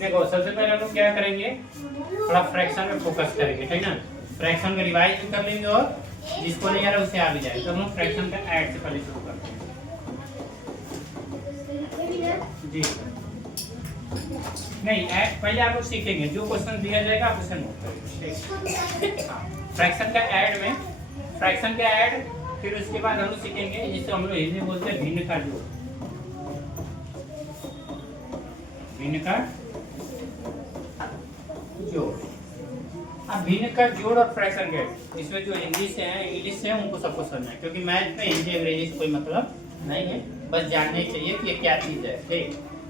देखो सबसे पहले हम लोग क्या करेंगे, थोड़ा फ्रैक्शन में फोकस करेंगे, ठीक ना। फ्रैक्शन का रिवाइज भी कर लेंगे और जिसको नहीं आ रहा उसे आ भी जाए। तो हम लोग फ्रैक्शन का ऐड से पहले शुरू करते हैं। जी नहीं, ऐड पहले आप लोग सीखेंगे, जो क्वेश्चन दिया जाएगा आप उसे नोट करेंगे। हाँ, फ्रैक्शन का ऐड में, फ्रैक्शन का ऐड, फिर उसके बाद हम लोग सीखेंगे जिसको हम लोग हिंदी में बोलते हैं भिन्न का जोड़। भिन्न का जोड़। अब भिन्न का जोड़ और फ्रैक्शन के इसमें जो हिंदी से है, इंग्लिश से है, उनको सबको समझना है, क्योंकि मैथ में हिंदी अंग्रेजी से कोई मतलब नहीं है, बस जानना ही चाहिए कि ये क्या चीज़ है। ठीक,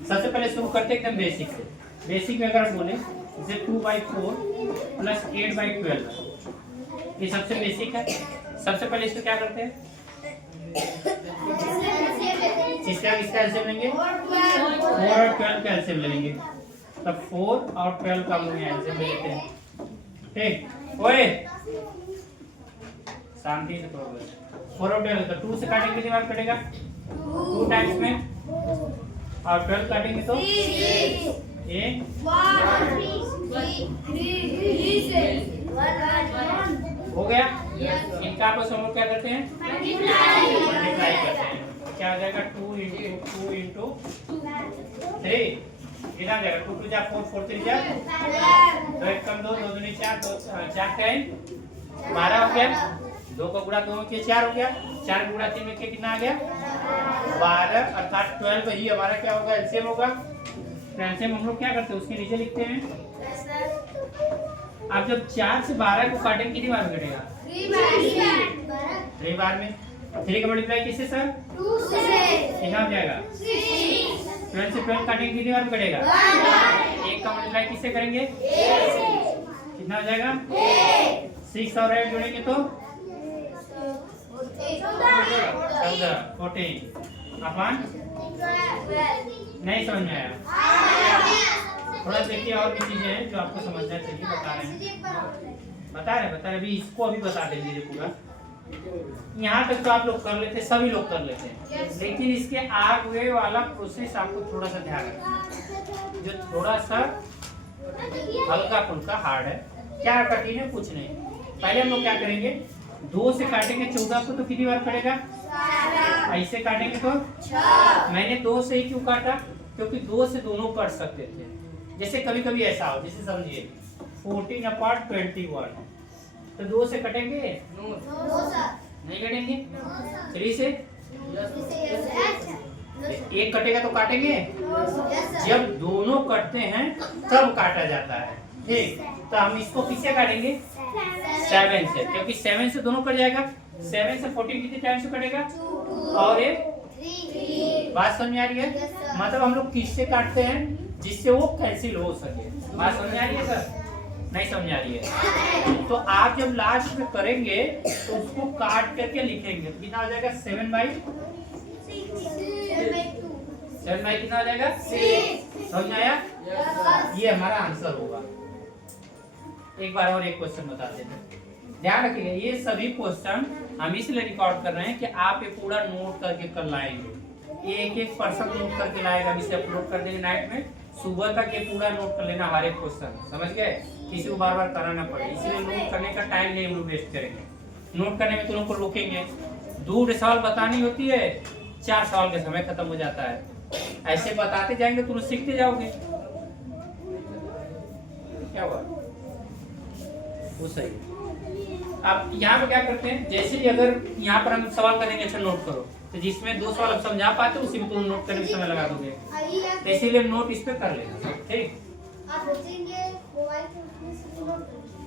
सबसे पहले शुरू करते हैं एकदम बेसिक से। बेसिक में अगर आप बोले जैसे 2/4 प्लस 8/12, ये सबसे बेसिक है। सबसे पहले इसको क्या करते हैं, इसका एलसीएम लेंगे, 4 और 12 का एलसीएम लेंगे, तब 4 और 12 का हम लोग एलसीएम लेते हैं। ठीक, ओए शांति से प्रॉब्लम। 4 और 12 तो 2 से काटेंगे कितनी बार कटेगा, 2 टाइम्स में, और 12 काटेंगे तो 1 हो गया। इनका आपस हम लोग क्या करते हैं, मल्टीप्लाई करते हैं। क्या हो जाएगा, 2 इंटू 3 कितना हो जाएगा, 2 2 जा 4 4 3 जा 2 1 कम 2 2 दूनी 4 2 4 टाइम 12 हो गया। 2 का गुणा 2 के 4 हो गया, 4 गुणा 3 में कितना आ गया 12, अर्थात 12 ही हमारा क्या होगा, एलसीएम होगा। तो एलसीएम हम लोग क्या करते हैं, उसके नीचे लिखते हैं। अब जब 4 से 12 को काटेंगे कितनी बार में कटेगा, 3 बार में। 3 का मल्टीप्लाई किससे सर, 2 से, कितना हो जाएगा 12 से 12 काटेंगे कितनी बार में कटेगा 1 का मल्टीप्लाई किससे करेंगे, कितना हो जाएगा 6 और 8 जोड़ेंगे तो 14 अपन नहीं समझ में आया, थोड़ा देखिए और भी चीजें हैं जो आपको समझना चाहिए, बता रहे अभी इसको अभी बता देंगे पूरा। यहाँ तक तो आप लोग कर लेते, सभी लोग कर लेते हैं, लेकिन इसके आगे वाला प्रोसेस आपको थोड़ा सा ध्यान रखना है, जो थोड़ा सा हल्का फुल्का हार्ड है। क्या कठिन है, कुछ नहीं। पहले हम लोग क्या करेंगे, 2 से काटेंगे 14 को तो कितनी बार पड़ेगा, ऐसे काटेंगे तो 6। मैंने 2 से ही क्यों काटा, क्योंकि 2 से दोनों कट सकते थे। जैसे कभी कभी ऐसा हो, जैसे समझिए 14/21, तो 2 से कटेंगे नहीं कटेंगे, 3 से 1 कटेगा तो काटेंगे, जब दोनों कटते हैं तब काटा जाता है। ठीक, तो हम इसको किससे काटेंगे, 7 से, क्योंकि 7 से दोनों कट जाएगा। 7 से 14 कितने टाइम से कटेगा, और एक 3। बात समझ आ रही है, मतलब हम लोग किससे काटते हैं, जिससे वो कैंसिल हो सके। बात समझ आ रही है सर, नहीं समझ आ रही है, तो आप जब लास्ट में करेंगे तो उसको काट करके लिखेंगे, कितना हो जाएगा 7/2, 7/2 कितना हो जाएगा 6। समझ आया, ये हमारा आंसर होगा। एक बार और एक क्वेश्चन बता देते हैं, ध्यान रखिएगा, ये सभी क्वेश्चन हम इसलिए रिकॉर्ड कर रहे हैं कि आप ये पूरा नोट करके कल लाएंगे। एक पर्सन नोट करके लाएगा, इसे अपलोड कर देंगे नाइट में, सुबह तक ये पूरा नोट कर लेना हर एक क्वेश्चन, समझ गए, किसी को बार बार कराना पड़े, इसलिए नोट करने का टाइम नहीं हम लोग वेस्ट करेंगे। नोट करने में तुम को रोकेंगे, 2 सवाल बतानी होती है, 4 सवाल का समय खत्म हो जाता है। ऐसे बताते जाएंगे तुम सीखते जाओगे। क्या हुआ, वो सही। अब यहाँ पे क्या करते हैं, जैसे ही अगर यहाँ पर हम सवाल करेंगे, अच्छा नोट करो, तो जिसमें 2 सवाल आप समझा पाते हो उसी में तुम नोट करने में समय लगा दोगे, तो इसीलिए नोट इस पे कर लेना। ठीक,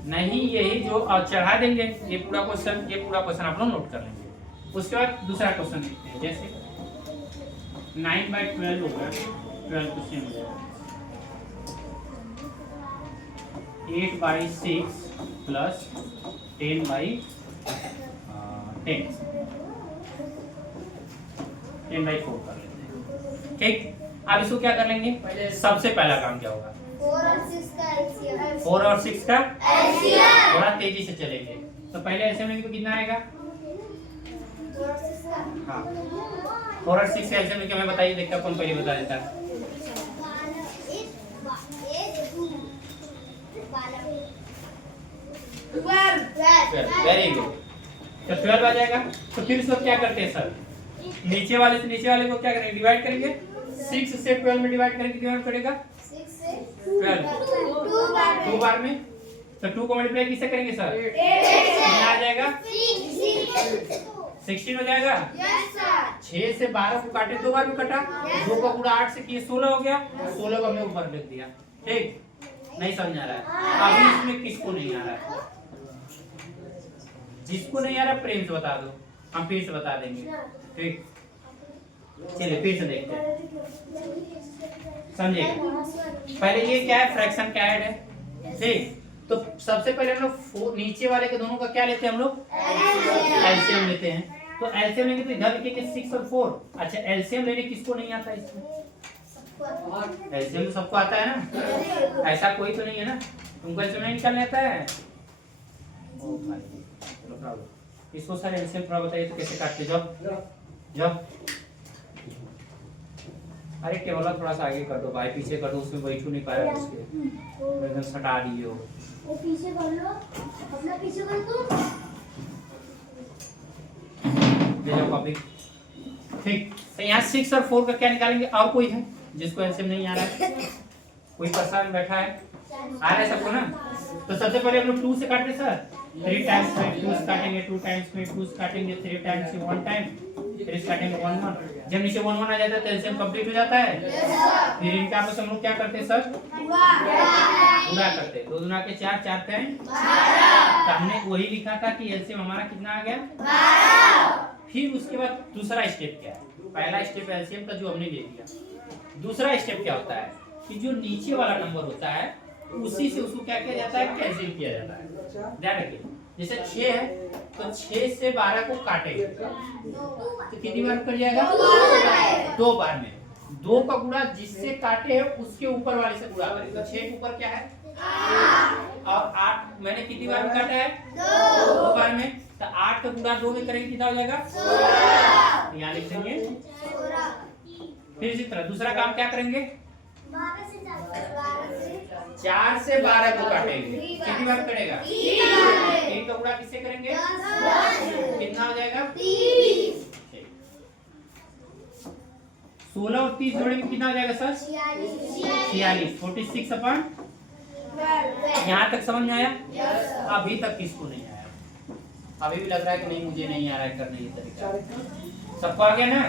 नहीं यही जो चढ़ा देंगे, ये पूरा क्वेश्चन आप लोग नोट कर लेंगे। उसके बाद दूसरा क्वेश्चन लिखते हैं, जैसे 9/12 होगा, 12 को सेम हो जाएगा 8/6 प्लस 10/10, 10/4 कर लेते हैं। ठीक, अब इसको क्या कर लेंगे, सबसे पहला काम क्या होगा, 4 और 6 का एलसीएम। थोड़ा तेजी से चलेंगे, तो पहले एलसीएम लेंगे तो कितना आएगा, हाँ 4 और 6 का एलसीएम लेके हमें बताइए, देखता कौन पहले बता देता है। Very good. तो 12 आ जाएगा। तो फिर इसको क्या करते हैं सर, नीचे वाले से नीचे वाले को क्या करेंगे, डिवाइड करेंगे। 6 से 12 में डिवाइड करेंगे, कितना पड़ेगा 12 2 बार में। तो 2 को मल्टीप्लाई किससे करेंगे सर, कितना आ जाएगा 16 हो जाएगा। 6 से 12 को काटे, 2 बार में कटा, 2 का गुणा 8 से किए 16 हो गया। 16 को हमने ऊपर लिख दिया। ठीक, नहीं समझ आ रहा है। अभी इसमें किसको नहीं आ रहा है, जिसको नहीं आ रहा प्रेम से बता दो, हम फिर से बता देंगे। ठीक, चलिए फिर से देखते हैं, समझिएगा। पहले ये क्या है, फ्रैक्शन क्या है। ठीक, तो सबसे पहले हम लोग नीचे वाले के दोनों का क्या लेते हैं, हम लोग एलसीएम लेते हैं। तो एलसीएम लेंगे तो इधर लिखेंगे 6 और 4। अच्छा, एलसीएम लेने किसको नहीं आता इसमें, एलसीएम तो सबको आता है ना, ऐसा कोई तो नहीं है ना तुमको एलसीएम नहीं निकालने आता है। ओ भाई, चलो इसको सर एलसीएम थोड़ा बताइए तो कैसे काटते, जाओ। अरे टेबल थोड़ा सा आगे कर दो भाई, पीछे कर दो, उसमें बैठू नहीं पा रहा उसके, एकदम सटा दिए हो। पीछे कर लो, अपना पीछे कर दो। ले जाओ कॉपी। ठीक, तो यहाँ 6 और 4 का क्या निकालेंगे, और कोई है जिसको एलसीएम नहीं आ रहा है, कोई परेशान बैठा है, आ रहा है सबको ना। तो सबसे पहले हम लोग 2 से काटते सर, 3 टाइम्स में 2 से काटेंगे, 2 टाइम्स में 2 से काटेंगे, 3 टाइम्स में 1 टाइम, फिर इस काटेंगे 1 1। जब नीचे 1 1 आ जाता है तो एलसीएम कंप्लीट हो जाता है। फिर इनका आपस हम लोग क्या करते हैं सर, गुणा करते हैं। 2 गुना के 4, 4 टाइम 12। तो हमने वही लिखा था कि एलसीएम हमारा कितना आ गया 12। फिर उसके बाद दूसरा स्टेप क्या है, पहला स्टेप एलसीएम का जो हमने ले लिया। दूसरा स्टेप क्या होता है कि जो नीचे वाला नंबर होता है उसी से उसको क्या किया जाता है, कैंसिल किया जाता है। ध्यान रखिए, जैसे 6 है तो 6 से 12 को काटेंगे तो कितनी बार कर जाएगा, 2 बार में। 2 का गुणा जिससे काटे है उसके ऊपर वाले से गुणा करें। तो 6 के ऊपर क्या है 8, और 8 मैंने कितनी बार में काटा है 2 बार में। तो 8 का गुणा 2 में करेंगे कितना हो जाएगा 16। यहाँ लिख देंगे। फिर इसी तरह दूसरा काम क्या करेंगे, 4 से 12 को काटेंगे, कितनी बार कटेगा 3 का गुणा किससे करेंगे, कितना हो जाएगा 30। 16 और 30 जोड़ेंगे कितना हो जाएगा सर 46। 46 अपन, यहाँ तक समझ में आया। अभी तक किसको नहीं आया, अभी भी लग रहा है कि नहीं मुझे नहीं आ रहा है करने ये तरीका। सबको आ गया ना,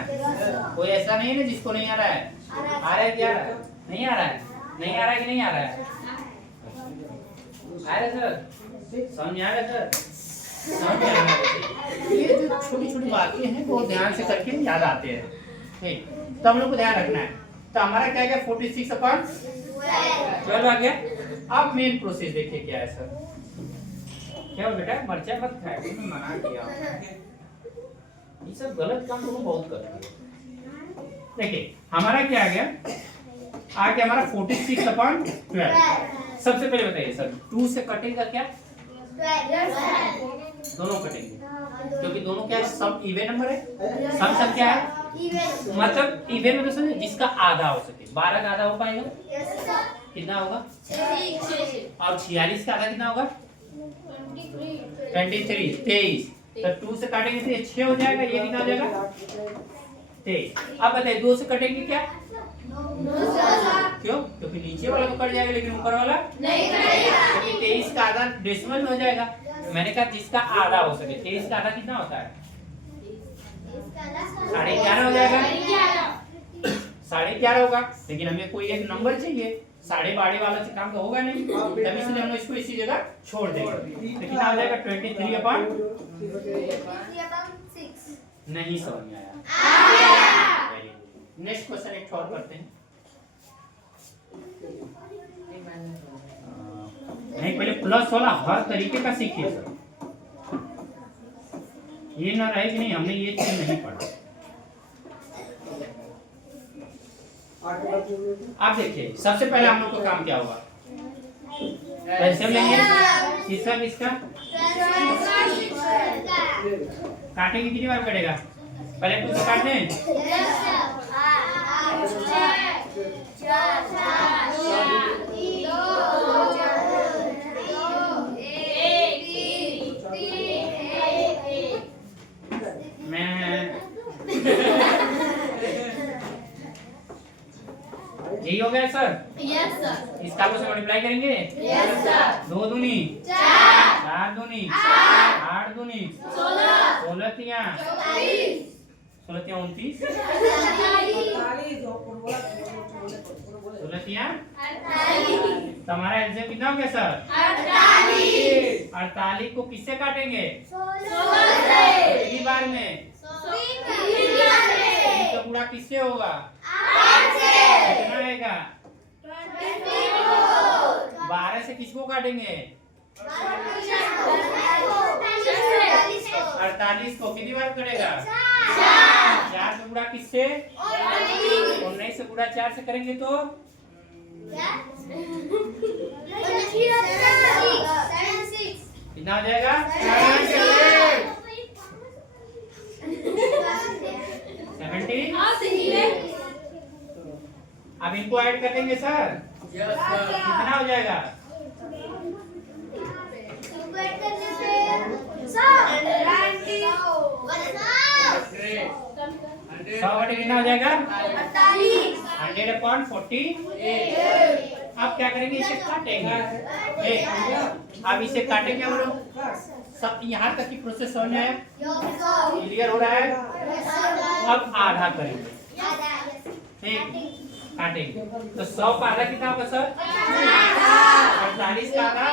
कोई ऐसा नहीं है ना जिसको नहीं आ रहा है, आ रहा है क्या, नहीं आ रहा है, नहीं आ रहा है कि नहीं आ रहा है, आ रहा है सर, समझ आ रहा है सर, समझ आ रहा है। ये जो छोटी छोटी बातें हैं वो ध्यान से करके याद आते हैं। ठीक, तो हम लोग को ध्यान रखना है। तो हमारा क्या गया 46 अपन 12 आ गया। अब मेन प्रोसेस देखिए क्या है सर, क्या हो बेटा मर्चा मत खाए, मैंने मना किया, ये सब गलत काम तुम बहुत करते हो। देखिए हमारा क्या आ गया, आ गया हमारा 46 अपन 12। सबसे पहले बताइए सर 2 से कटेगा क्या, दोनों कटेंगे क्योंकि दोनों क्या है, सब इवन नंबर है। सब क्या है मतलब इवन में, तो जिसका आधा हो सके। 12 का आधा हो पाएगा, कितना होगा, और 46 का आधा कितना होगा 23। तो 2 से काटेंगे तो ये 6 हो जाएगा, ये कितना हो जाएगा 23। अब बताइए 2 से कटेंगे क्या, क्यों, क्योंकि नीचे वाला तो कट जाएगा लेकिन ऊपर वाला नहीं कटेगा, क्योंकि 23 का आधा डेसिमल में हो जाएगा। मैंने कहा जिसका आधा हो सके। 23 का आधा कितना होता है 11.5 हो जाएगा, 11.5 होगा। लेकिन हमें कोई एक नंबर चाहिए, 12.5 वाला से काम तो होगा नहीं, तभी इसलिए हम इसको इसी जगह छोड़ देंगे। तो कितना हो जाएगा 23 अपन 6। नहीं समझ में आया, नेक्स्ट क्वेश्चन एक और करते हैं। नहीं पहले प्लस वाला हर तरीके का सीखिए सर, ये ना रहे कि नहीं हमने ये चीज नहीं पढ़ा। आप देखिए सबसे पहले हम लोग को काम क्या होगा, एलसीएम लेंगे, तीसरा किसका काटेंगे, कितनी बार कटेगा, पहले 2 से काटते हैं, यही हो गया सर? Yes sir. इसका आपस में मल्टीप्लाई करेंगे? Yes sir. 2 दूनी 4, 4 दूनी 8 दूनी 16, 16 तिया 44, 16 तिया 29 16 तिया 48, तुम्हारा एल्सियम कितना हो गया सर? 48, 48 को किससे काटेंगे? 16 से, कितनी बार में? 3 बार में, तो पूरा किससे होगा? 8 से, कितना आएगा? 24, 12 से किसको काटेंगे? 48 को कितनी बार करेगा? 4 से गुणा किससे? 19 से गुणा 4 से करेंगे तो कितना हो जाएगा? 70। अब इनको ऐड कर देंगे सर, कितना हो जाएगा? 100 बटे कितना हो जाएगा? 100/40। अब क्या करेंगे? इसे काटेंगे। अब इसे काटेंगे हम लोग। सब यहाँ तक की प्रोसेस समझ में आया? क्लियर हो रहा है? अब आधा करेंगे, ठीक, काटेंगे। तो 100 का आधा कितना होगा सर? 48 का आधा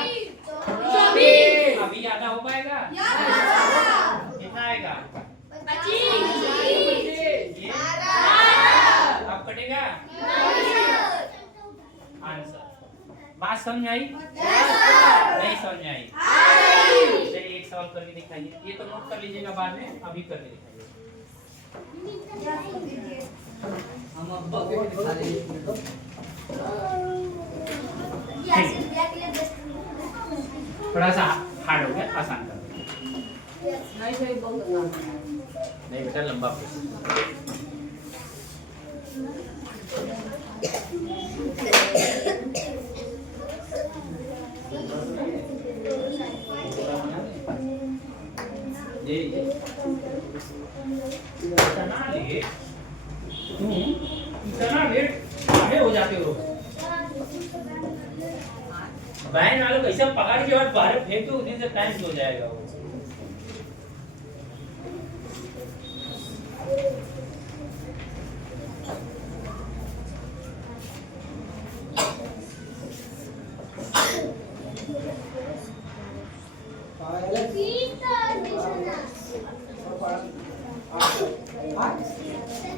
24। अभी आधा हो पाएगा? कितना आएगा? 25। अब कटेगा आंसर। बात समझ आई? नहीं समझ आई? चलिए एक सवाल करके दिखाइए। ये तो नोट कर लीजिएगा, बाद में अभी करके दिखाइए। हम अब्बा के दिखा देंगे। थोड़ा सा हार्ड हो गया, आसान कर दो। नहीं बहुत आसान है। नहीं बेटा, लंबा पूछ। इतना लेट काहे हो जाते हो? बहन वालों कैसे पकड़ के और बाहर फेंक दो, उतने से टाइम हो जाएगा वो।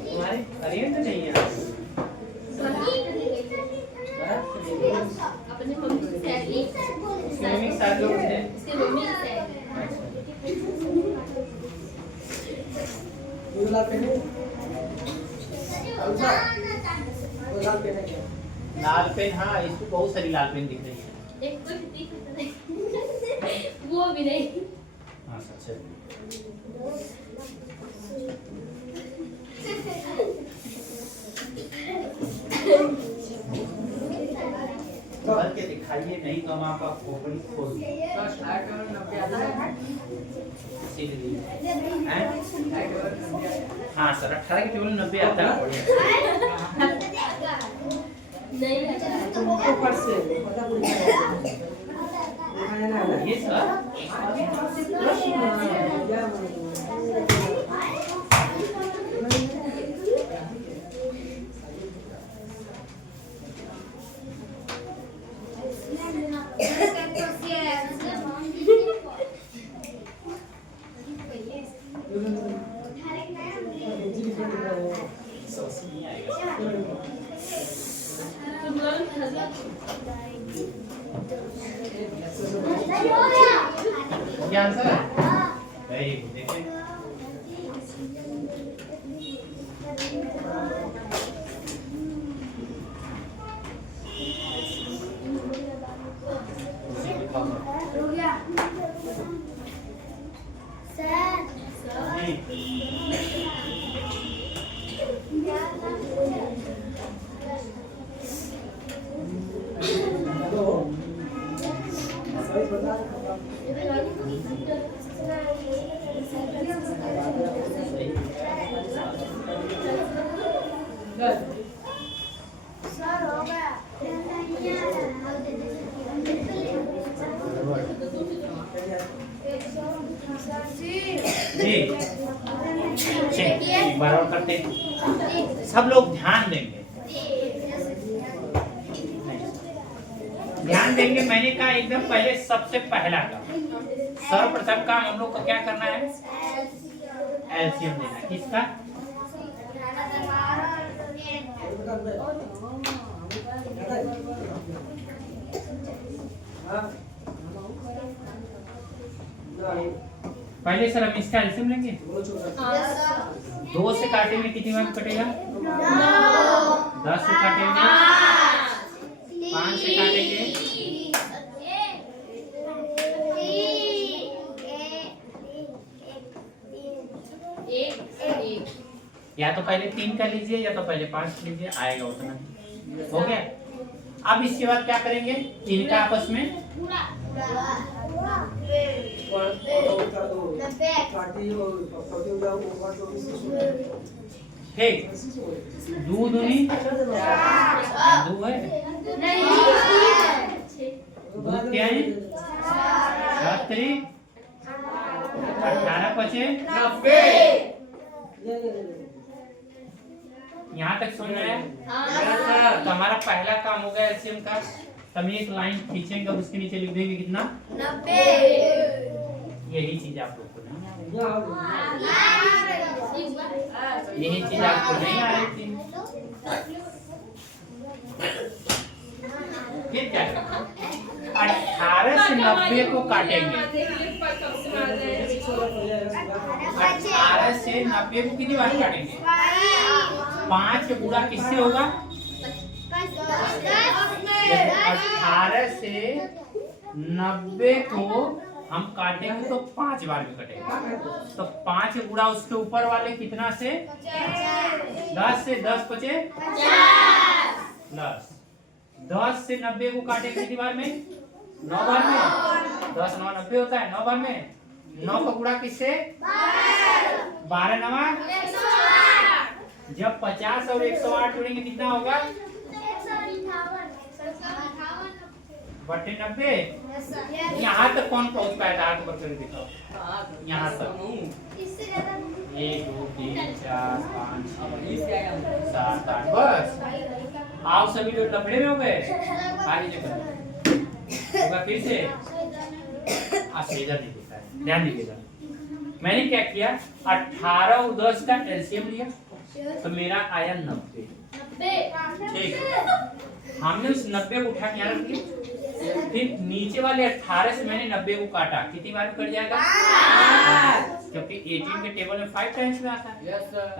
तुम्हारी करेंट नहीं है। अपने मम्मी से सैली, मम्मी के साथ लोग थे। इसके मम्मी से सैली। ये लाल पेन है? वो लाल पेन है क्या? लाल पेन, हाँ इसको बहुत सारी लाल पेन दिख रही है। एक तो दिख नहीं, वो भी नहीं। हाँ सच है। भर के दिखाइए, नहीं तो हम आपका खोपड़ी खोल देंगे। तो स्टार्ट और 90 आता है। इसीलिए हैं? स्टार्ट और 90 आता है। हाँ सर, 18 के टेबल 90 आता है। नहीं आता। ऊपर से पता पूरी है ना? ये सर समझ नहीं आएगा। तुम लोग हंसा। हो गया आंसर? Very good. देखिए Good. जी चलिए एक बार और करते हैं। सब लोग ध्यान देंगे, ध्यान देंगे। मैंने कहा एकदम पहले सबसे पहला काम, सर्वप्रथम काम हम लोग को क्या करना है? एलसीएम देना। किसका? पहले सर हम इसका एलसीएम लेंगे। 2 से काटेंगे कितनी बार कटेगा? 10 से काटेंगे, 5 से काटेंगे, या तो पहले 3 का लीजिए या तो पहले 5 लीजिए, आएगा उतना। हो गया। अब इसके बाद क्या करेंगे? इनका आपस में ठीक, दूध उन्हीं दूध है, दूध क्या है? 18 पचे 90। यहाँ तक सुन रहे हैं? तो हमारा पहला काम हो गया एलसीएम का। हम एक लाइन खींचेंगे और उसके नीचे लिख देंगे कितना? 90। यही चीज आप लोग को नहीं, यही चीज आपको नहीं आ रही थी। फिर क्या करेंगे? 18 से 90 को काटेंगे। 18 से 90 को कितनी बार काटेंगे? 5 गुणा किससे होगा? 18 से 90 को हम काटेंगे तो 5 बार में कटेगा। तो 5 गुणा उसके ऊपर वाले कितना से? 10 से 10 बचे 10। 10 से 90 को काटेंगे कितनी बार में? 9 बार में। 10 9 90 होता है, 9 बार में। 9 का गुणा किससे? 12 9 जब 50 और 108 जोड़ेंगे कितना होगा? 90। यहाँ तक कौन पहुँच पाया था? हाथ ऊपर करके दिखाओ। यहाँ तक 1 2 3 4 5 6 7 8 बस। आओ सभी लोग लफड़े में हो गए। आगे जगह फिर से इधर नहीं दिखा है, ध्यान दीजिएगा। मैंने क्या किया? 18 और 10 का एलसीएम लिया तो मेरा आया 90। ठीक, हमने उस 90 को उठा के यहाँ रख दिया। फिर नीचे वाले 18 से मैंने 90 को काटा, कितनी बार में कट जाएगा? क्योंकि 18 के टेबल में 5 टाइम्स में आता है।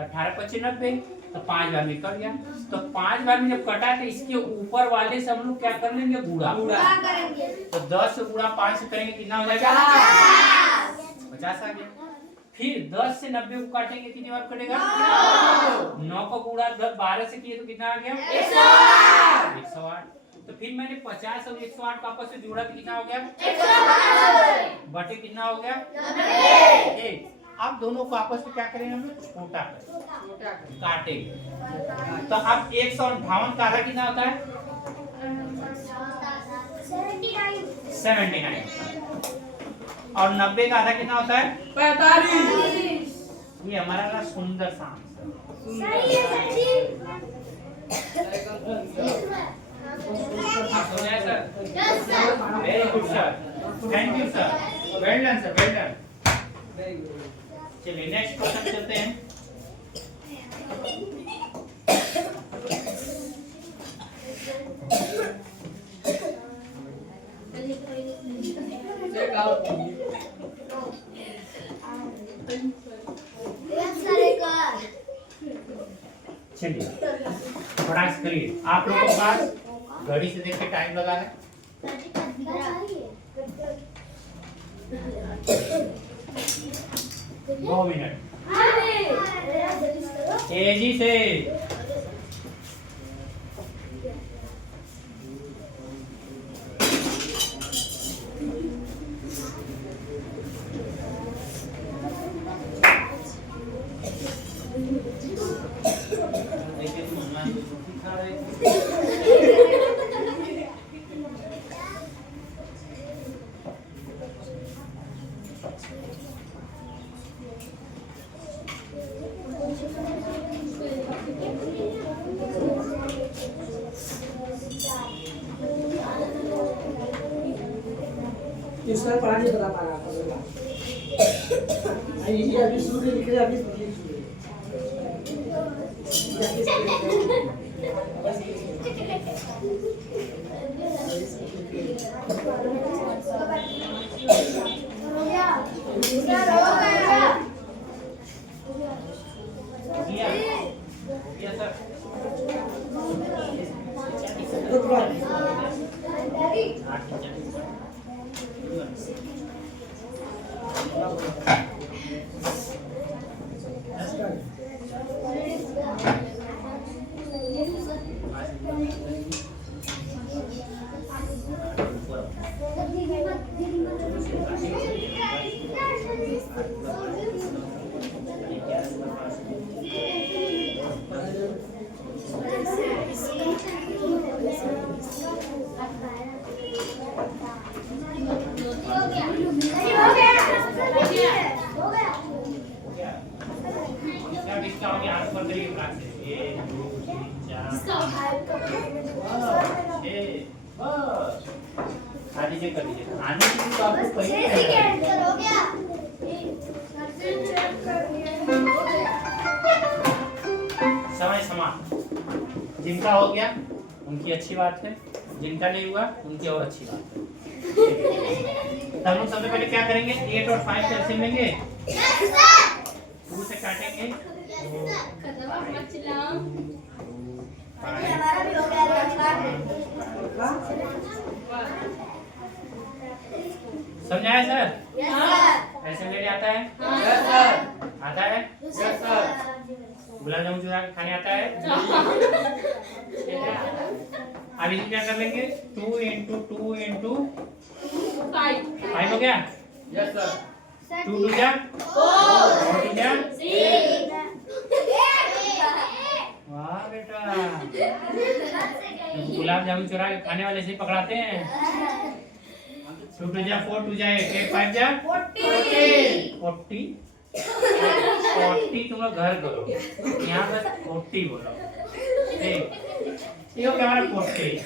18 25 90 तो 5 बार में कट गया। तो 5 बार में जब कटा तो इसके ऊपर वाले से हम लोग क्या कर लेंगे? गुणा। तो 10 से गुणा 5 से करेंगे कितना हो जाएगा? 50 आ गया। फिर 10 से 90 को काटेंगे कितनी बार कटेगा? 9 का गुणा 12 से किए तो कितना आ गया? 108। तो फिर मैंने 50 और 108 का आपस में जोड़ा तो कितना हो गया? 108 बटे कितना हो गया? 90। अब दोनों को आपस में क्या करेंगे? हम लोग छोटा काटेंगे। तो अब 158 का आधा कितना होता है? 79। और 90 का आधा कितना होता है? 45। ये हमारा ना सुंदर सा answer. Very good sir, thank you sir, well done sir, well done. चलिए नेक्स्ट क्वेश्चन चलते हैं। चलिए थोड़ा करिए। आप लोगों के पास घड़ी से देख के टाइम लगा है? 2 मिनट। तेजी से। इसका पढ़ा नहीं बता पा रहा था ये अभी शुरू से लिख रहे अभी लिख रहे आगे कर दीजिए आने के लिए तो आपको पहले समय समान जिनका हो गया उनकी अच्छी बात है, जिनका नहीं हुआ उनकी और अच्छी बात है। हम लोग सबसे पहले क्या करेंगे 8 और 5 से एलसीएम लेंगे 2 से काटेंगे समझाया सर? ऐसे लेने आता है? आता है? गुलाब जामुन चूरा खाने आता है? अब इसे क्या कर लेंगे 2 into 2 into 5 हो गया? 2 2 जा 4 2 जा वाह बेटा गुलाब जामुन चुरा के खाने वाले से पकड़ाते हैं 2 2 जा 4 2 जा 8 5 जा 40 तुम लोग घर करो यहाँ पर 40 बोलो ठीक ये हो गया हमारा 40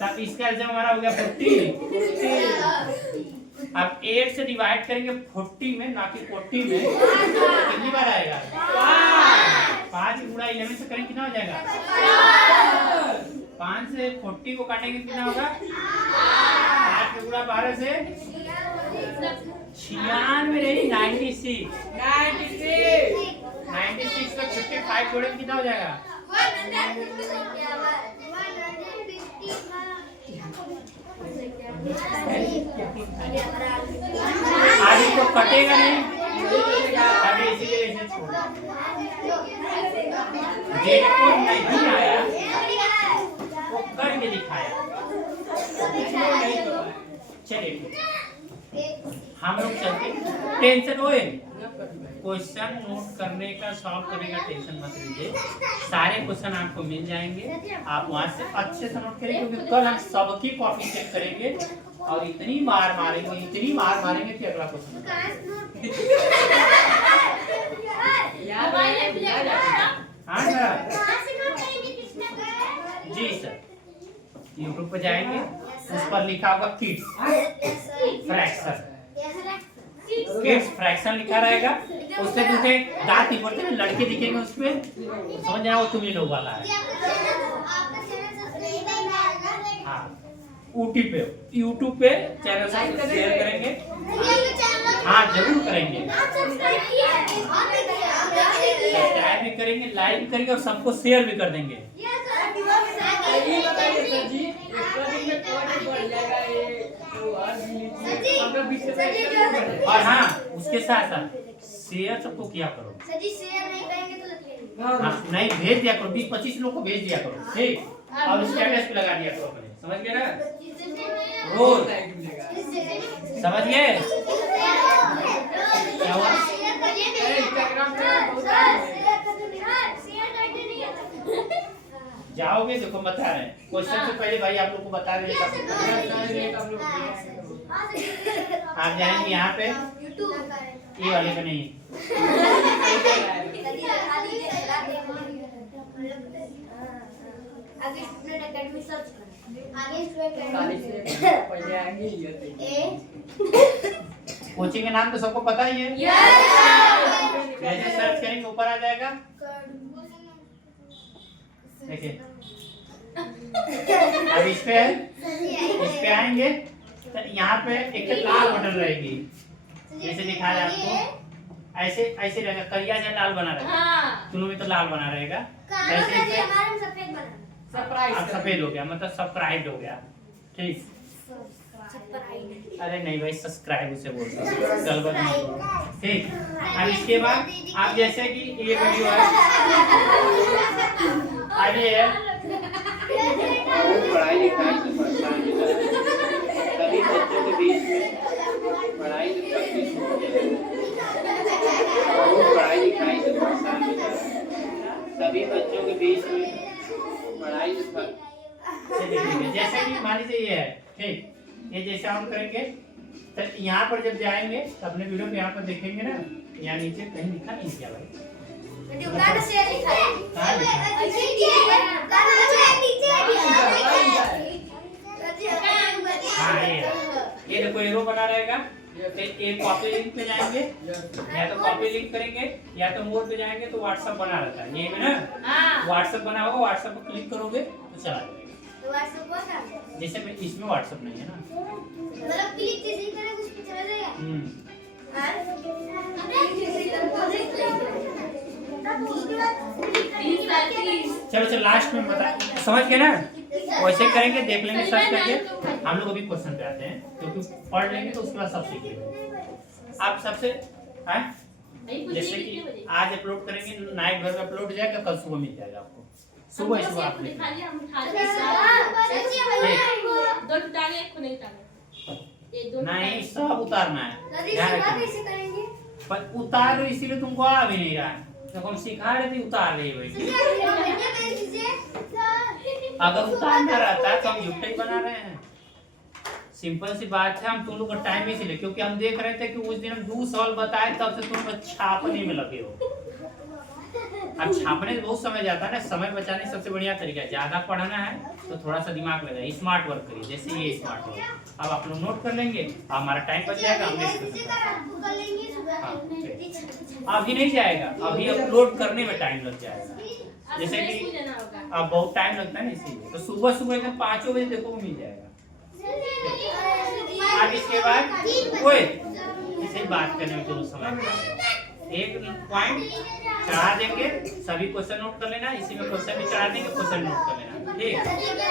तब इसका एल्सियम हमारा हो गया 40 अब 8 से डिवाइड करेंगे 40 में ना कि 40 में कितनी बार आएगा 5 गुणा 11 से करेंगे कितना हो जाएगा 5 से 40 को काटेंगे कितना होगा 8 गुणा 12 से 96 नहीं 96 में 55 जोड़ेंगे कितना हो जाएगा आज तो कटेगा नहीं अभी इसीलिए इसे छोड़ जिनको नहीं आया वो करके दिखाया चलिए हम लोग चलते टेंशन होए क्वेश्चन नोट करने का सॉल्व करने का टेंशन मत लीजिए सारे क्वेश्चन आपको मिल जाएंगे आप वहां से अच्छे से नोट करेंगे क्योंकि कल हम सबकी कॉपी चेक करेंगे और इतनी मार मारेंगे कि अगला क्वेश्चन हाँ सर जी सर यूट्यूब पर जाएंगे उस पर लिखा होगा किड्स फ्रैक्शन किड्स फ्रैक्शन लिखा रहेगा उससे तुझे दांत नहीं पड़ते लड़के दिखेंगे उसमें समझ जाओ तुम ही लोग वाला है हाँ यूट्यूब पे चैनल शेयर करेंगे हाँ जरूर करेंगे सब्सक्राइब भी करेंगे लाइक भी करेंगे और सबको शेयर भी कर देंगे और हाँ उसके साथ साथ शेयर सबको किया करो हाँ नहीं भेज दिया करो 20-25 लोग को भेज दिया करो ठीक और स्टेटस पे लगा दिया करो समझ गए ना रोज समझ गए क्या हुआ जाओगे देखो बता रहे हैं क्वेश्चन से पहले भाई आप लोग को बता रहे हैं आप जाएंगे यहाँ पे ये वाले का नहीं आगे स्टूडेंट एकेडमी सर्च करें पहले आएंगे ये कोचिंग के नाम तो सबको पता ही है। जैसे सर्च करेंगे ऊपर आ जाएगा। देखिए अब इस पे आएंगे तो यहाँ पे एक लाल बटन रहेगी, जैसे दिखा रहा है आपको, ऐसे ऐसे रहेगा, करिया से लाल बना रहेगा। शुरू में तो लाल बना रहेगा, ऐसे अब सफेद हो गया, मतलब सब्सक्राइब हो गया। ठीक, अरे नहीं भाई, सब्सक्राइब उसे बोलते हैं, गलत नहीं। ठीक, अब इसके बाद आप जैसे कि ये वीडियो है, अब ये है पढ़ाई लिखाई से परेशान सभी बच्चों के बीच में पढ़ाई से पढ़ाई लिखाई से परेशान सभी बच्चों के बीच में पढ़ाई से जैसे कि मान लीजिए ये है। ठीक, ये जैसे हम करेंगे तो यहाँ पर जब जाएंगे तो अपने वीडियो पे यहाँ पर देखेंगे ना, यहाँ नीचे कहीं लिखा नहीं क्या भाई? हाँ ये देखो एरो बना रहेगा। एक कॉपी लिंक पे जाएंगे, या तो कॉपी लिंक करेंगे या तो मोड पे जाएंगे तो व्हाट्सएप बना रहता है ये में ना, व्हाट्सएप बना होगा, व्हाट्सएप पर क्लिक करोगे तो चला जाएगा। जैसे में इसमें व्हाट्सएप नहीं है ना, मतलब क्लिक जैसे ही करें कुछ पे चला जाएगा। चलो लास्ट में बता, समझ गए ना? वैसे करेंगे, देख लेंगे सर्च करके। हम लोग अभी क्वेश्चन पे आते हैं, क्योंकि पढ़ लेंगे तो उसके बाद सब सीख लेंगे। आप सबसे जैसे कि आज अपलोड करेंगे, नाइट भर में अपलोड हो जाएगा, कल सुबह मिल जाएगा आपको। सुबह सुबह आप नहीं, सब उतारना है, पर उतार इसीलिए तुमको आ भी नहीं रहा है, तो हम सिखा रहे थे उतार रहे भाई। अगर उतारना रहता है तो हम झूठे ही बना रहे हैं। सिंपल सी बात है, हम तुम लोग का टाइम इसीलिए, क्योंकि हम देख रहे थे कि उस दिन हम 2 सवाल बताए, तब से तुम छापने में लगे हो। अब छापने में बहुत समय जाता है ना, समय बचाने सबसे बढ़िया तरीका है, ज्यादा पढ़ना है तो थोड़ा सा दिमाग लगाइए, स्मार्ट वर्क करिए। जैसे ये स्मार्ट वर्क अब आप लोग नोट कर लेंगे, हमारा टाइम बच जाएगा। अभी नहीं जाएगा, अभी अपलोड करने में टाइम लग जाएगा। जैसे कि अब बहुत टाइम लगता है ना, इसीलिए तो सुबह सुबह एकदम 5 बजे देखो मिल जाएगा। अब इसके बाद कोई इसे बात करने में थोड़ा समय एक पॉइंट चढ़ा देंगे, सभी क्वेश्चन नोट कर लेना, इसी में क्वेश्चन भी चढ़ा देंगे, क्वेश्चन नोट कर लेना। ठीक,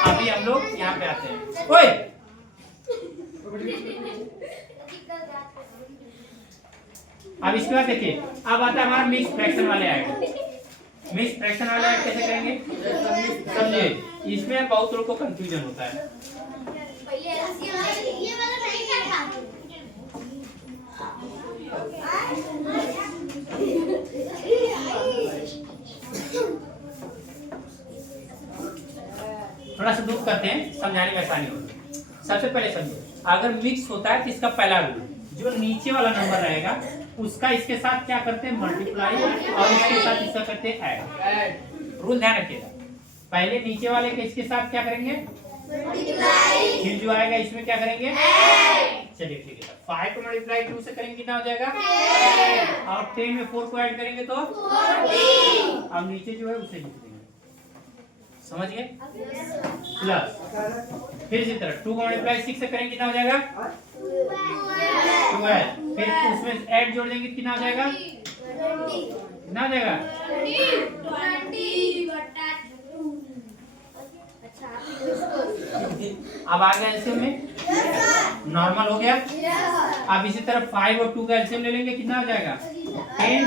अभी हम लोग यहाँ पे आते हैं। ओए अब इसके बाद देखिए, अब आता है हमारा मिक्स फ्रैक्शन वाले ऐड। मिक्स फ्रैक्शन वाले ऐड कैसे करेंगे समझिए, इसमें बहुत लोगों को कंफ्यूजन होता है। थोड़ा सा दूर करते हैं, समझाने में आसानी होगी। सबसे पहले समझो, अगर मिक्स होता है तो इसका पहला रूल, जो नीचे वाला नंबर रहेगा उसका इसके साथ क्या करते हैं मल्टीप्लाई, और इसके साथ इसका करते हैं ऐड। रूल ध्यान रखिएगा, पहले नीचे वाले के इसके साथ क्या करेंगे मल्टीप्लाई, फिर जो आएगा इसमें क्या करेंगे ऐड। चलिए ठीक है, 5 को मल्टीप्लाई 2 से करेंगे कितना हो जाएगा 10, और 10 में 4 को ऐड करेंगे तो 40। अब नीचे जो है उसे लिख देंगे, समझ गए? प्लस फिर इसी तरह 2 को मल्टीप्लाई 6 से करेंगे कितना हो जाएगा 12, फिर उसमें ऐड जोड़ देंगे कितना हो जाएगा कितना हो जाएगा 20। अब आ गया एलसीएम में नॉर्मल हो गया। अब इसी तरह 5 और 2 का एलसीएम ले लेंगे कितना हो जाएगा 10।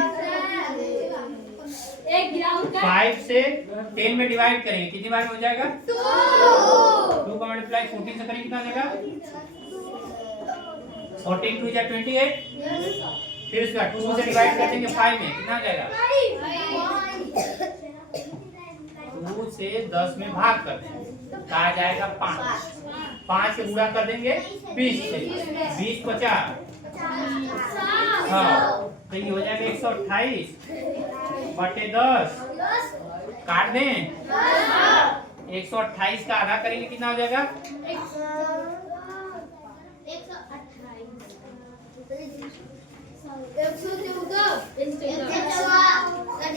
5 से 10 में डिवाइड करेंगे कितनी बार में हो जाएगा 2 का मल्टीप्लाई 14 से करेंगे कितना हो जाएगा 14 2 जा 28। फिर उसका 2 से डिवाइड कर देंगे 5 में कितना हो जाएगा 2 से 10 में भाग कर देंगे कहा जाएगा 5। 5 से गुणा कर देंगे 20 से 20 50 तो ये हो जाएगा 128 बटे 10 काट दें 128 का आधा करेंगे कितना हो जाएगा?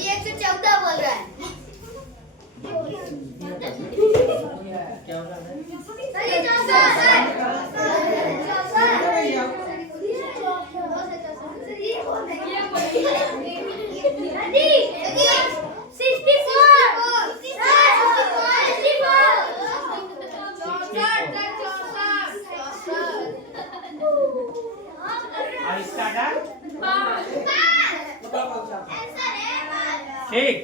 114 बोल रहा है। क्या हो रहा है? और इसका आधा? ठीक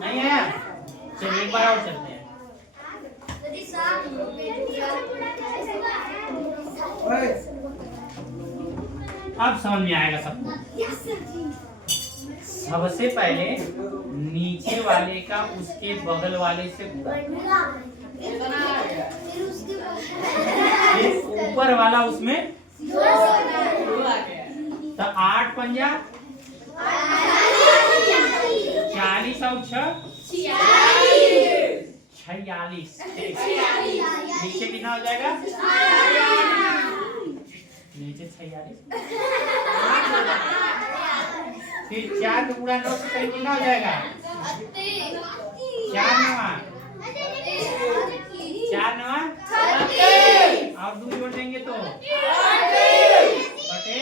नहीं है। चलिए एक बार और चलते हैं। अब समझ में आएगा सबको। सबसे पहले नीचे वाले का उसके बगल वाले से गुणा, फिर ऊपर वाला उसमें, तो 8 पंजा 40 और 6 46। नीचे कितना हो जाएगा? नीचे 46। फिर 4 का गुणा 9 से करीब कितना हो जाएगा? 4 9 4 9 और 2 जोड़ देंगे तो बटे।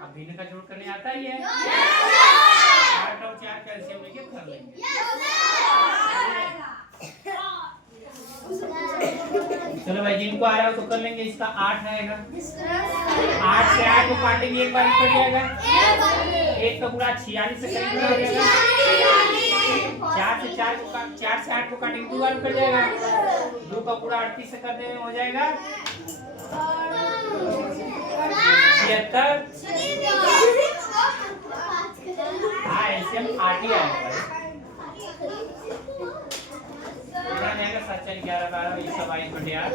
अब भिन्न का जोड़ करने आता ही है। 8 और 4 कैल्शियम लेके कर लेंगे। चलो भाई जिनको आ रहा हो तो कर लेंगे। इसका 8 आएगा। 8 से 8 को काटेंगे एक बार निकल जाएगा। 1 का पूरा 46 से करीब हो जाएगा। 4 से 8 को काटेंगे 2 बार निकल जाएगा। 2 का पूरा 38 से कर देंगे हो जाएगा 76। हाँ एलसीएम 8 ही आएगा। 7 11 12 22 बटे 8।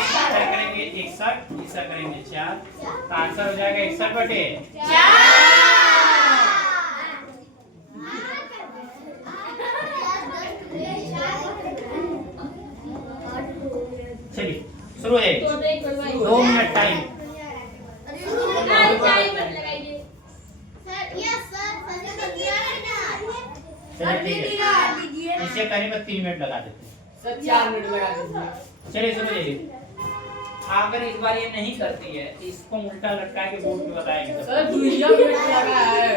इसका करेंगे 61, इसका करेंगे 4, तो आंसर हो जाएगा 61 बटे 4। चलिए शुरू है। 2 मिनट टाइम। इसे करीब 3 मिनट लगा देते हैं। सर 4 मिनट लगा दीजिए। चलिए सुनो ये, अगर इस बार ये नहीं करती है इसको उल्टा लटका के बोर्ड पे बताएंगे। सर 2 मिनट लगा है।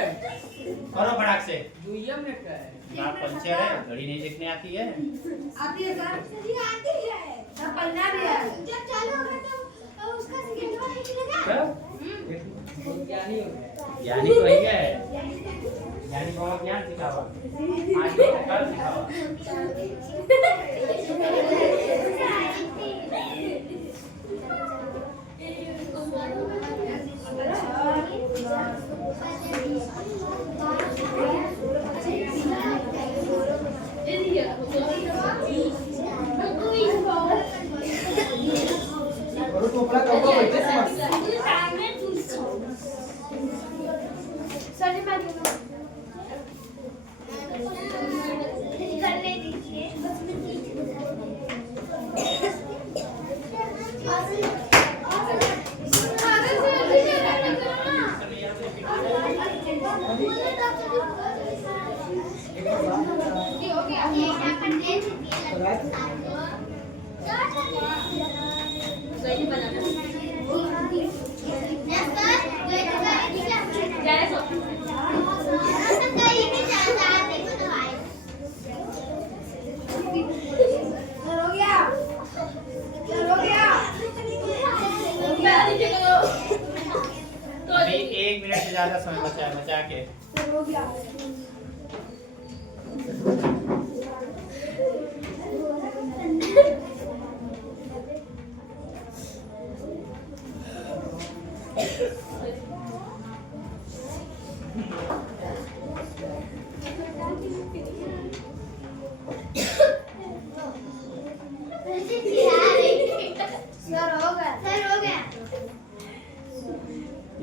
करो फटाक से। 2 मिनट का है। आप पंचर है, घड़ी नहीं देखने आती है। आती है सर, आती है। सब पढ़ना भी है। जब चालू होगा तो उसका सेकंड वाला निकलेगा। ज्ञानी हो गया। ज्ञानी तो वही है। ज्ञानी बाबा क्या सिखावा? आज तो कल सिखावा। करने दीजिए। अभी 1 मिनट से ज्यादा समय बचा है, बचा के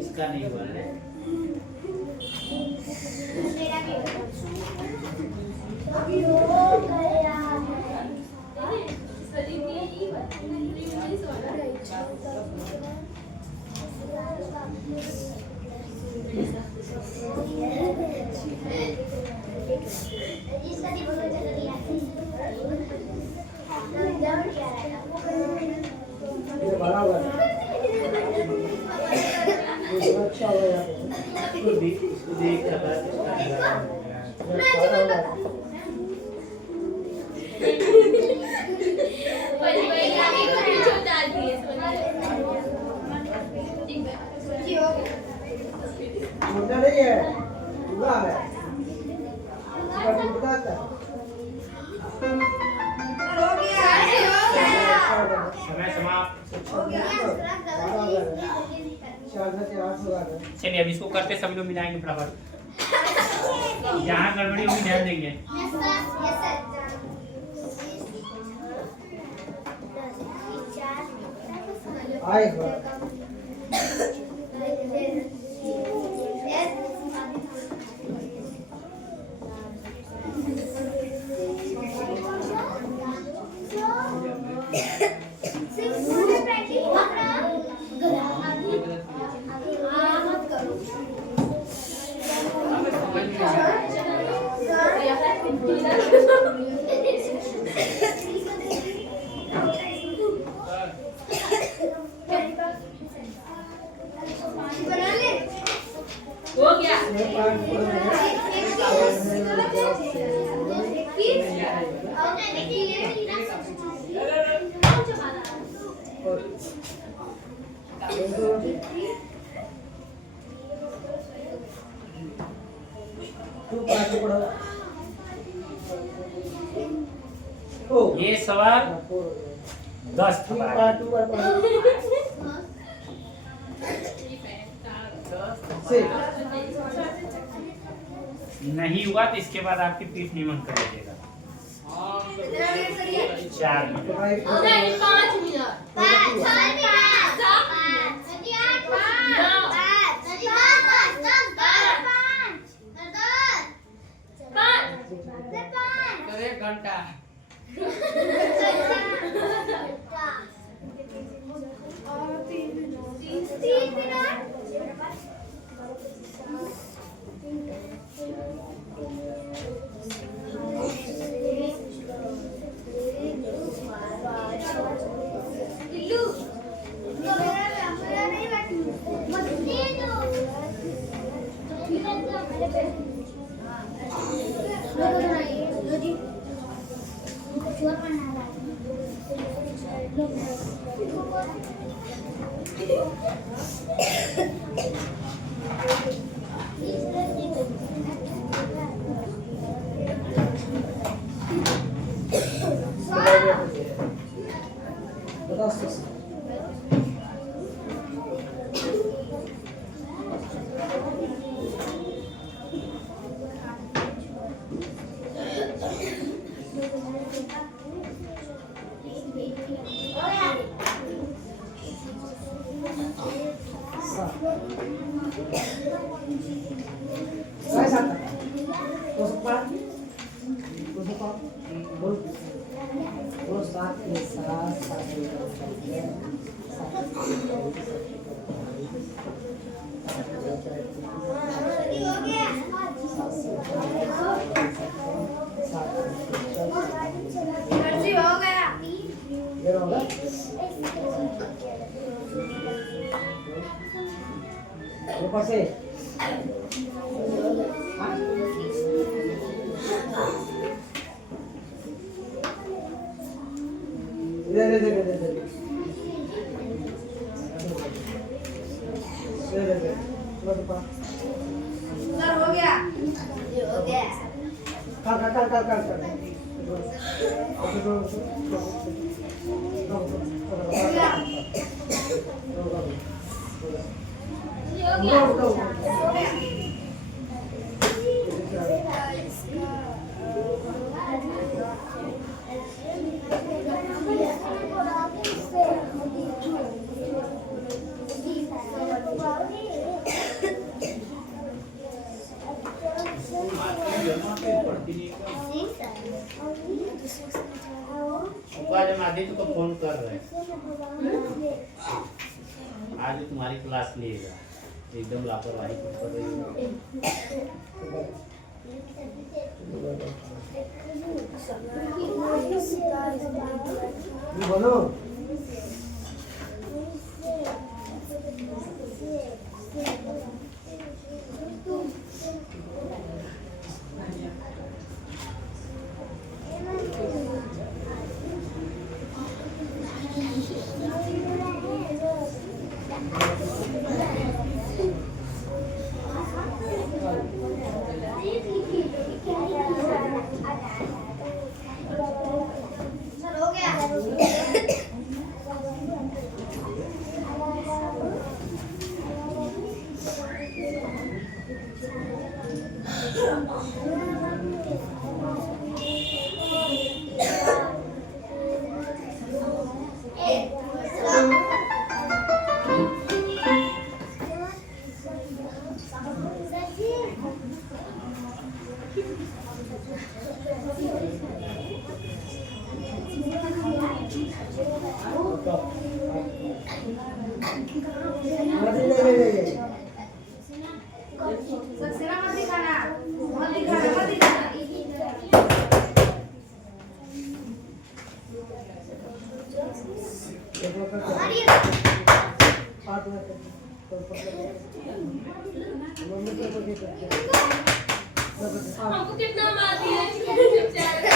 इसका नहीं हुआ है। इसका दिमाग में चल रहा ये बड़ा हुआ है। ये अच्छा हुआ है। इसको देख रहा है। मोटा नहीं है, पूरा है। इसका टूटता था। समय समाप्त। चलिए अब इसको करते सभी लोग मिलाएंगे फटाफट। जहाँ गड़बड़ी होगी ध्यान देंगे। आएगा। हो गया ये सवाल 10 था। नहीं हुआ तो इसके बाद आपकी पीठ निमन कर लीजिएगा। 4 मिनट। 5 मिनट एक घंटा ऊपर से इधर इधर इधर इधर हो गया कर आदित्य को फोन कर रहे हैं, आज तुम्हारी क्लास लेगा, एकदम लापरवाही कर रही हो। बोलो। हमको कितना मार दिया पता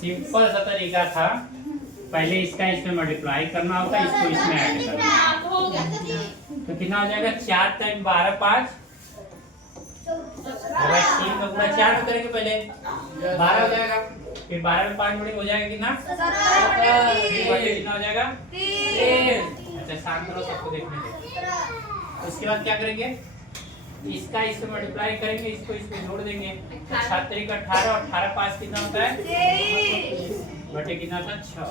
सिंपल सा तरीका था। पहले इसका इसमें मल्टीप्लाई करना होता है, इसको इसमें ऐड करना होता है। तो कितना हो जाएगा 4 टाइम 12 5 अगर 3 का गुणा 4 में करेंगे पहले 12 हो जाएगा, फिर 12 में 5 गुणे हो जाएगा कितना 17 कितना हो जाएगा 3। अच्छा शांत करो, सबको देखने दो। उसके बाद क्या करेंगे, इसका इससे मल्टीप्लाई करेंगे, इसको इसमें जोड़ देंगे। 7 का 18 और 18 5 कितना होता है बटे कितना था 6।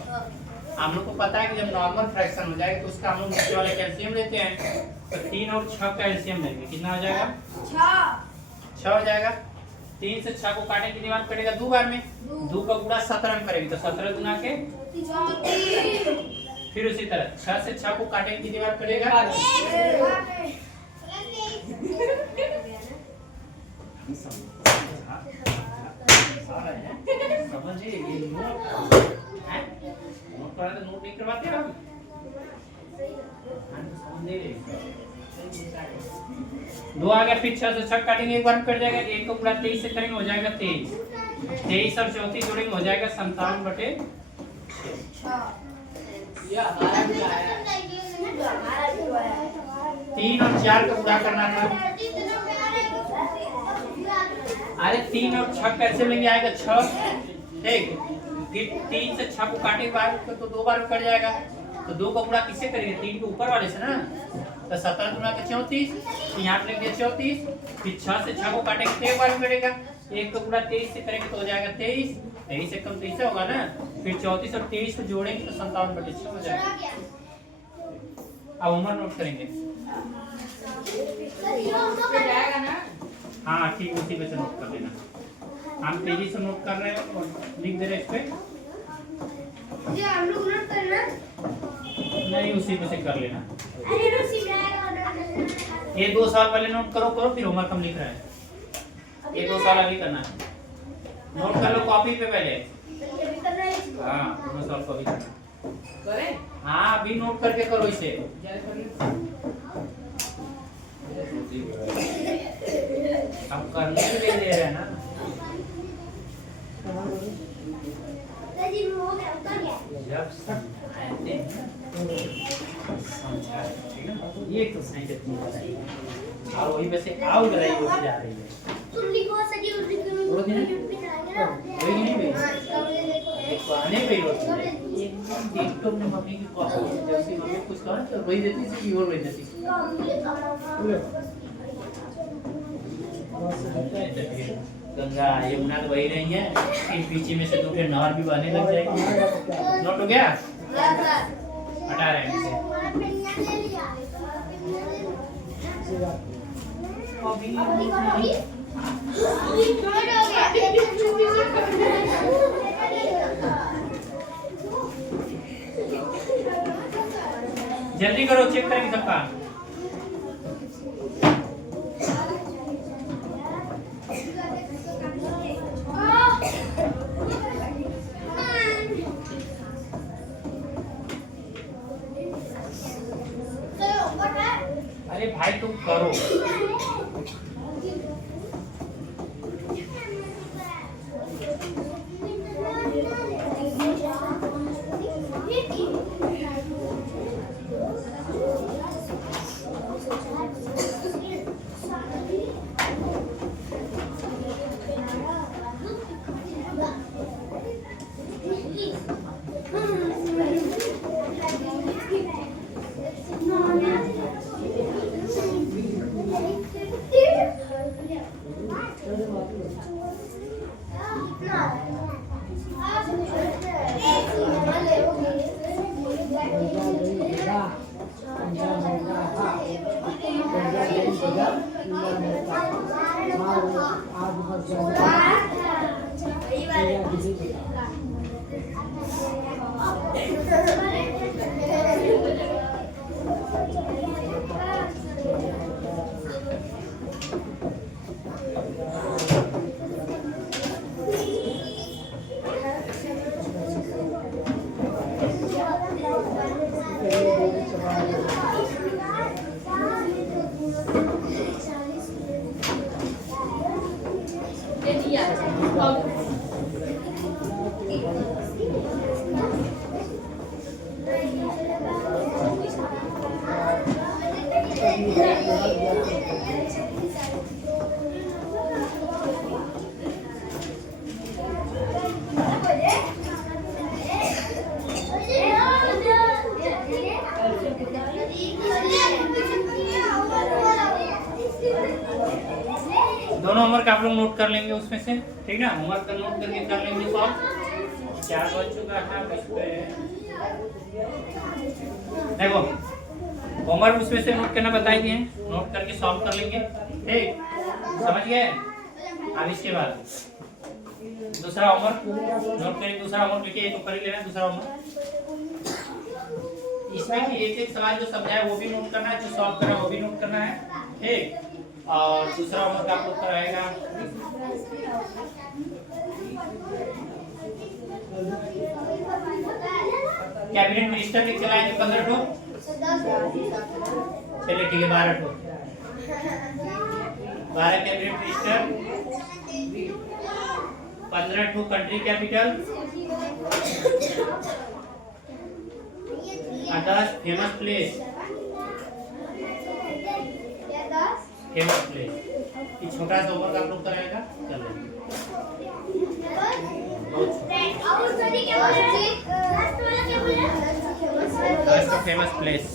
हम लोग को पता है कि जब नॉर्मल फ्रैक्शन हो जाएगा तो उसका हम लोग नीचे वाले कैल्शियम लेते हैं, तो 3 और 6 का एलसीएम लेंगे। कितना हो जाएगा 6 हो जाएगा। 3 से 6 को काटेंगे कितनी बार कटेगा 2 बार में, 2 का गुणा 17 में करेंगे तो 17 गुना के 34। फिर उसी तरह 6 से 6 को काटेंगे कितनी बार कटेगा समझिए ये नोट करा तो नोट नहीं करवाते हम समझ नहीं रहे। 2 आ गया, फिर 6 से 6 काटेंगे, एक बार में कट जाएगा। 1 को पूरा 23 से करेंगे हो जाएगा 23। 23 और 34 जोड़ेंगे हो जाएगा 57/6। ये हमारा भी आया। 3 और 4 का गुणा करना था। अरे 3 और 6 कैसे लेंगे, आएगा 6। ठीक, फिर 3 से 6 को काटे के बाद तो 2 बार में कट जाएगा। तो 2 का गुणा किससे करेंगे, 3 के ऊपर वाले से ना। तो 17 गुणा के 34, तो यहाँ पे लिख दिया 34। फिर 6 से 6 को काटेंगे तो एक बार में कटेगा। 1 का गुणा 23 से करेंगे तो हो जाएगा 23। 23 से कम 23 होगा ना। फिर 34 और 23 को जोड़ेंगे तो 57/6 हो जाएगा। अब उम्र नोट करेंगे। हाँ ठीक, उसी में से नोट कर लेना। हम तेजी से नोट कर रहे हैं और लिख दे रहे हैं इस पे। जी हम लोग नोट कर रहे हैं। नहीं, उसी में से कर लेना। अरे रुसी में ये 2 साल पहले नोट करो फिर होमवर्क हम लिख रहे हैं। ये 2 साल अभी करना है। नोट कर लो कॉपी पे पहले। अभी कर रहे हैं। हाँ 2 साल को अभी करना। करें? हाँ अभी नोट करके करो इसे। अब करने के लिए दे रहे हैं ना। जी वो हो गया, उतर गया। जब समझाते हैं समझा, ठीक है ना। ये तो सही कहती है। और वही वैसे आओ लड़ाई होती जा रही है। तुम लिखो सजी उस दिन वो दिन पे जाएंगे ना। वही नहीं भाई, हाँ इसका मुझे देखो। एक आने पे होती है। एक तो अपने मम्मी की कॉफी जब से मम्मी कुछ कहा तो वही देती थी और वही देती थी। गंगा यमुना तो वही रही है, इन पीछे में से 2 के नहर भी बहने लग जाएगी। नोट हो गया, हटा रहे हैं इसे। जल्दी करो, चेक करेंगे सबका। अरे भाई तुम करो। दोनों होमवर्क आप लोग नोट कर लेंगे उसमें से, ठीक ना। होमवर्क का नोट करके कर लेंगे सॉल्व। 4 बज चुका है इस पे। देखो होमवर्क उसमें से नोट करना बताई दिए, नोट करके सॉल्व कर लेंगे, ठीक, समझ गए। अब इसके बाद दूसरा होमवर्क नोट करेंगे। दूसरा होमवर्क लिखिए, एक ऊपर ही लेना दूसरा होमवर्क। इसमें भी एक सवाल जो समझाया वो भी नोट करना है, जो सॉल्व करा वो भी नोट करना है, ठीक। और दूसरा होमवर्क आप लोग का रहेगा कैबिनेट मिनिस्टर के चलाएंगे 15 ठो, चलिए ठीक है 12 ठो। 12 cabinet minister, 15 to country capital, 10 famous place. Famous place ये छोटा सा होमवर्क आप लोग कराएगा, कर लेंगे। Famous place